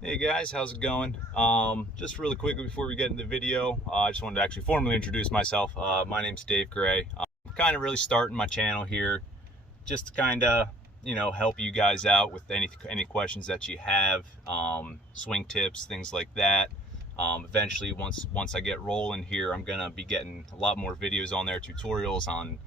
Hey guys, how's it going? Just really quickly before we get into the video, I just wanted to actually formally introduce myself. My name's Dave Gray. I'm kind of really starting my channel here just to kind of, help you guys out with any questions that you have, swing tips, things like that. Eventually, once I get rolling here, I'm gonna be getting a lot more videos on there, tutorials on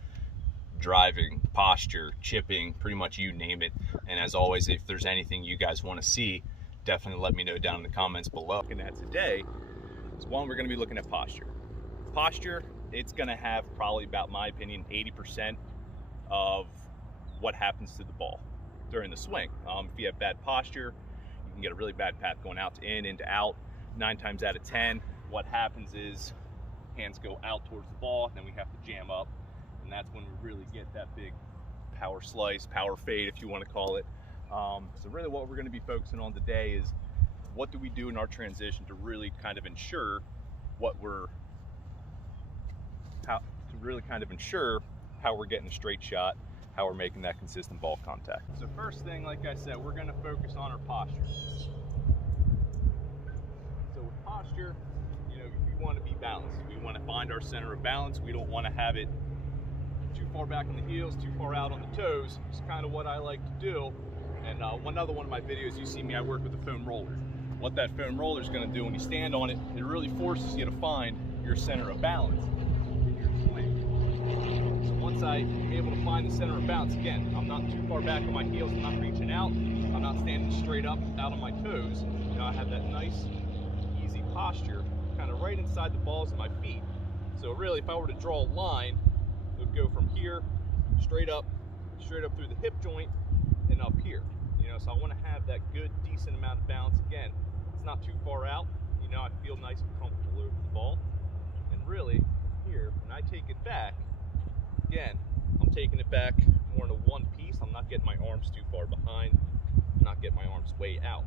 driving, posture, chipping, pretty much you name it. And as always, if there's anything you guys want to see, definitely let me know down in the comments below. And today is one, we're going to be looking at posture. Posture, it's going to have probably, about my opinion, 80% of what happens to the ball during the swing. If you have bad posture, you can get a really bad path going out to in, into out. 9 times out of 10, what happens is hands go out towards the ball, and then we have to jam up, and that's when we really get that big power slice, power fade, if you want to call it. So really what we're going to be focusing on today is what do we do in our transition to really kind of ensure how we're getting a straight shot, how we're making that consistent ball contact. So first thing, like I said, we're going to focus on our posture. So with posture, we want to be balanced. We want to find our center of balance. We don't want to have it too far back on the heels, too far out on the toes. It's kind of what I like to do. And one of my videos, you see me, I work with a foam roller. What that foam roller is going to do when you stand on it, it really forces you to find your center of balance in your swing. So once I'm able to find the center of balance, again, I'm not too far back on my heels, I'm not reaching out, I'm not standing straight up out on my toes. I have that nice, easy posture, kind of right inside the balls of my feet. So really, if I were to draw a line, it would go from here, straight up through the hip joint, and up here. So I want to have that good, decent amount of balance. Again, it's not too far out. I feel nice and comfortable over the ball. And really, here, when I take it back, again, I'm taking it back more in a one piece. I'm not getting my arms too far behind. I'm not getting my arms way out.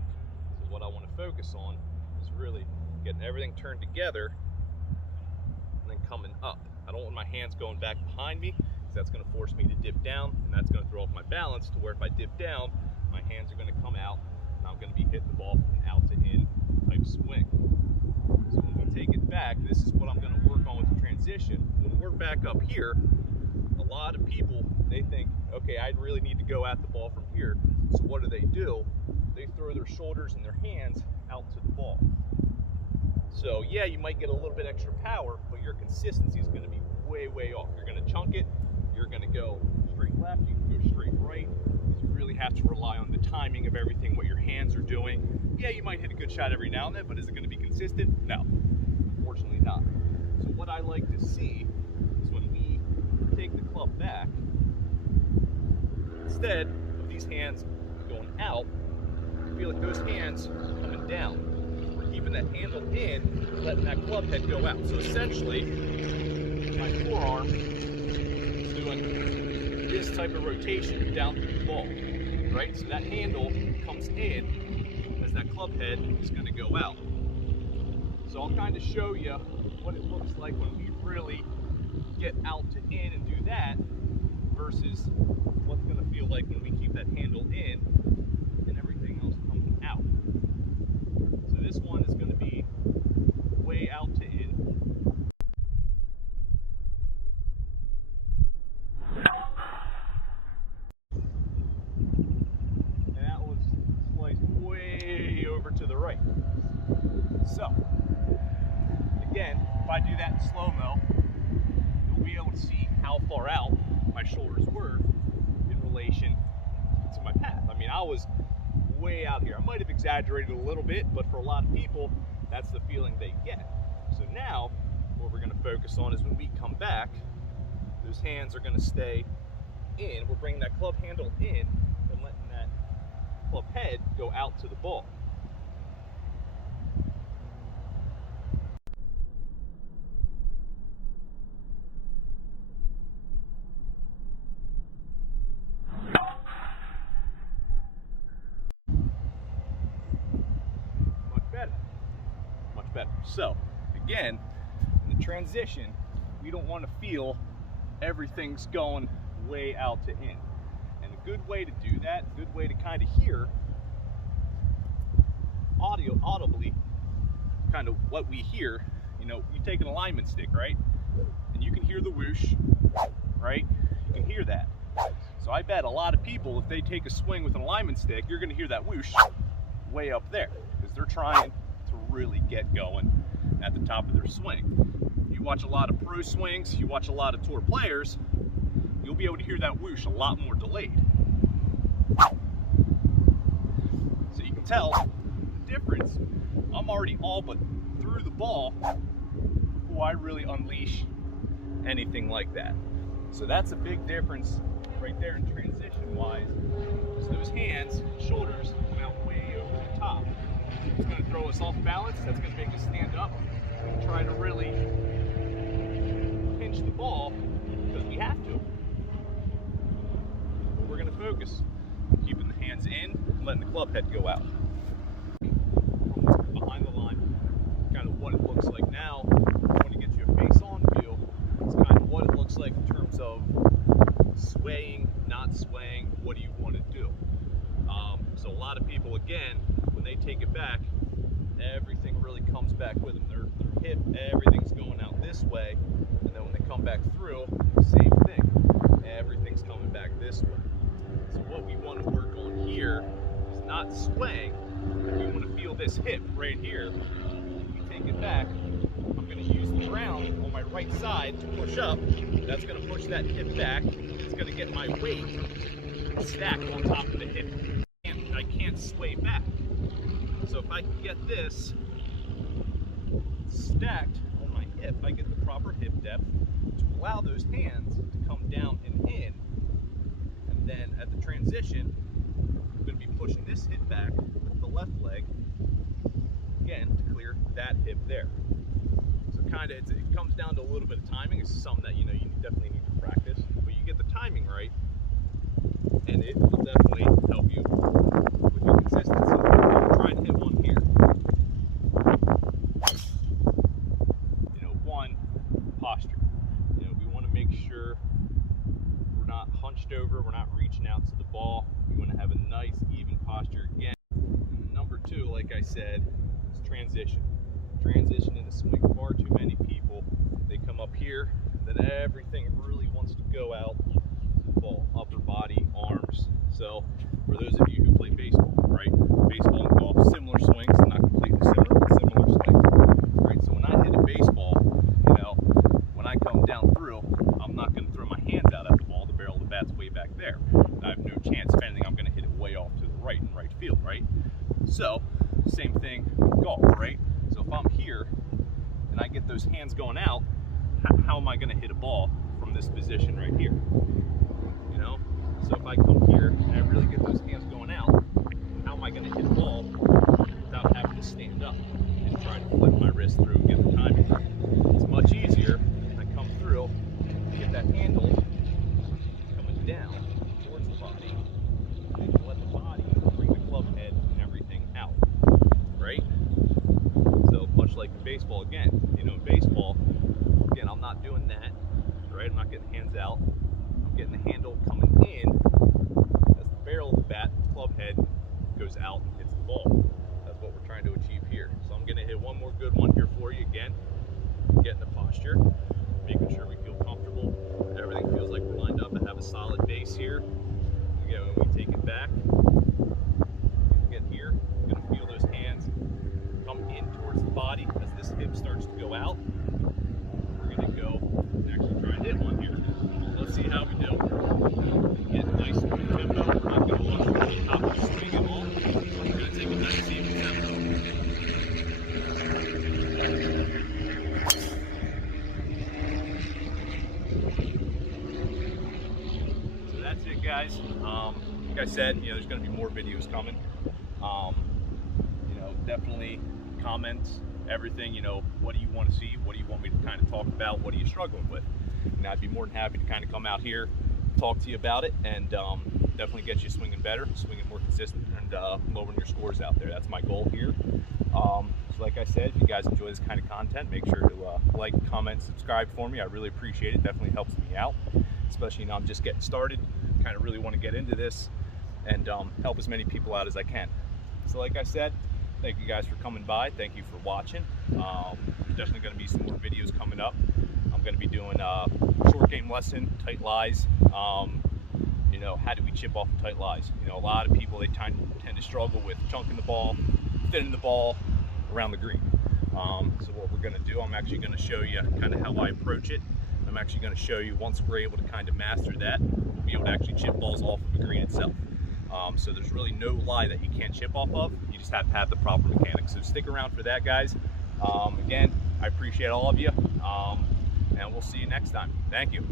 So what I want to focus on is really getting everything turned together and then coming up. I don't want my hands going back behind me, because that's going to force me to dip down, and that's going to throw off my balance to where if I dip down, my hands are going to come out, and I'm going to be hitting the ball from an out to in type swing. So when we take it back, this is what I'm going to work on with the transition. When we're back up here, a lot of people, they think, okay, I really need to go at the ball from here. So what do? They throw their shoulders and their hands out to the ball. So yeah, you might get a little bit extra power, but your consistency is going to be way, way off. You're going to chunk it, you're going to go straight left, you can go straight right. You really have to rely on the timing of everything, what your hands are doing. Yeah, you might hit a good shot every now and then, but is it going to be consistent? No, unfortunately not. So what I like to see is when we take the club back, instead of these hands going out, I feel like those hands are coming down. We're keeping that handle in, letting that club head go out. So essentially, my forearm is doing this type of rotation down through the ball, right? So that handle comes in as that club head is going to go out. So I'll kind of show you what it looks like when we really get out to in and do that versus what's going to feel like when we keep that handle in and everything else coming out. So this one is going to be way out to in. And that was sliced way over to the right. So, again, if I do that in slow-mo, you'll be able to see how far out my shoulders were in relation to my path. I mean, I was way out here. I might have exaggerated a little bit, but for a lot of people, that's the feeling they get. So now, what we're going to focus on is when we come back, those hands are going to stay in. We're bringing that club handle in and letting that club head go out to the ball. Much better. So again, in the transition, we don't want to feel everything's going way out to in. And a good way to do that, a good way to kind of hear audibly, kind of what we hear, you know, you take an alignment stick, right? And you can hear the whoosh, right? You can hear that. So I bet a lot of people, if they take a swing with an alignment stick, you're gonna hear that whoosh way up there, because they're trying to really get going at the top of their swing. You watch a lot of pro swings, you watch a lot of tour players, you'll be able to hear that whoosh a lot more delayed. So you can tell the difference. I'm already all but through the ball before I really unleash anything like that. So that's a big difference right there in transition wise. So those hands, shoulders come out way over the top. It's going to throw us off balance. That's going to make us stand up and try to really pinch the ball because we have to. We're going to focus on keeping the hands in and letting the club head go out. Behind the line, kind of what it looks like now. When it gets you a face-on view, it's kind of what it looks like in terms of swaying, not swaying. What do you want to do? So a lot of people, again, when they take it back, everything really comes back with them. Their hip, everything's going out this way, and then when they come back through, same thing. Everything's coming back this way. So what we want to work on here is not swaying. We want to feel this hip right here. We take it back. I'm going to use the ground on my right side to push up. That's going to push that hip back. It's going to get my weight stacked on top of the hip. I can't sway back. So if I can get this stacked on my hip, I get the proper hip depth to allow those hands to come down and in. And then at the transition, I'm going to be pushing this hip back with the left leg, again, to clear that hip there. So kind of, it comes down to a little bit of timing. It's something that, you know, you definitely need to practice. But you get the timing right, and it will definitely help you with your consistency. Try and hit one here. You know, one, posture. You know, we want to make sure we're not hunched over, we're not reaching out to the ball. We want to have a nice, even posture again. And number two, like I said, is transition. Transition in the swing. Far too many people, they come up here, then everything really wants to go out to the ball, upper body, arms. So for those of you who play baseball, right? Baseball and golf, similar swings, not completely similar, but similar swings, right? So when I hit a baseball, you know, when I come down through, I'm not going to throw my hands out at the ball. The barrel of the bat's way back there. I have no chance. If anything, I'm going to hit it way off to the right in right field, right? So same thing with golf, right? So if I'm here and I get those hands going out, how am I going to hit a ball from this position right here? You know? So if I come here and I really get those hands going out, how am I going to hit a ball without having to stand up and try to flip my wrist through and get the timing right? It's much easier if I come through, get that handle coming down towards the body, and let the body bring the club head and everything out, right? So much like in baseball, again, you know, in baseball, again, I'm not doing that, right? I'm not getting hands out. I'm getting the handle coming in as the barrel of the bat, club head goes out and hits the ball. That's what we're trying to achieve here. So I'm going to hit one more good one here for you again. Getting the posture, making sure we feel comfortable. Everything feels like we're lined up. I have a solid base here. Again, when we take it back, get here, you're going to feel those hands come in towards the body as this hip starts to go out. We're going to go and actually try and hit one here. Let's see how we do. Get nice tempo. I'm not going to launch from the top of the swing at all. We're going to take a nice even tempo. So that's it, guys. Like I said, you know, there's going to be more videos coming. You know, definitely comments, everything, you know, what do you want to see? What do you want me to kind of talk about? What are you struggling with? And I'd be more than happy to kind of come out here, talk to you about it, and definitely get you swinging better, swinging more consistent, and lowering your scores out there. That's my goal here. So like I said, if you guys enjoy this kind of content, make sure to like, comment, subscribe for me. I really appreciate it. Definitely helps me out, especially, you know, I'm just getting started. Kind of really want to get into this and help as many people out as I can. So like I said, thank you guys for coming by. Thank you for watching. There's definitely going to be some more videos coming up. I'm going to be doing a short game lesson, tight lies. You know, how do we chip off tight lies? You know, a lot of people, they tend to struggle with chunking the ball, thinning the ball around the green. So what we're going to do, I'm actually going to show you kind of how I approach it. I'm actually going to show you, once we're able to kind of master that, we'll be able to actually chip balls off of the green itself. So there's really no lie that you can't chip off of. You just have to have the proper mechanics. So stick around for that, guys. Again, I appreciate all of you, and we'll see you next time. Thank you.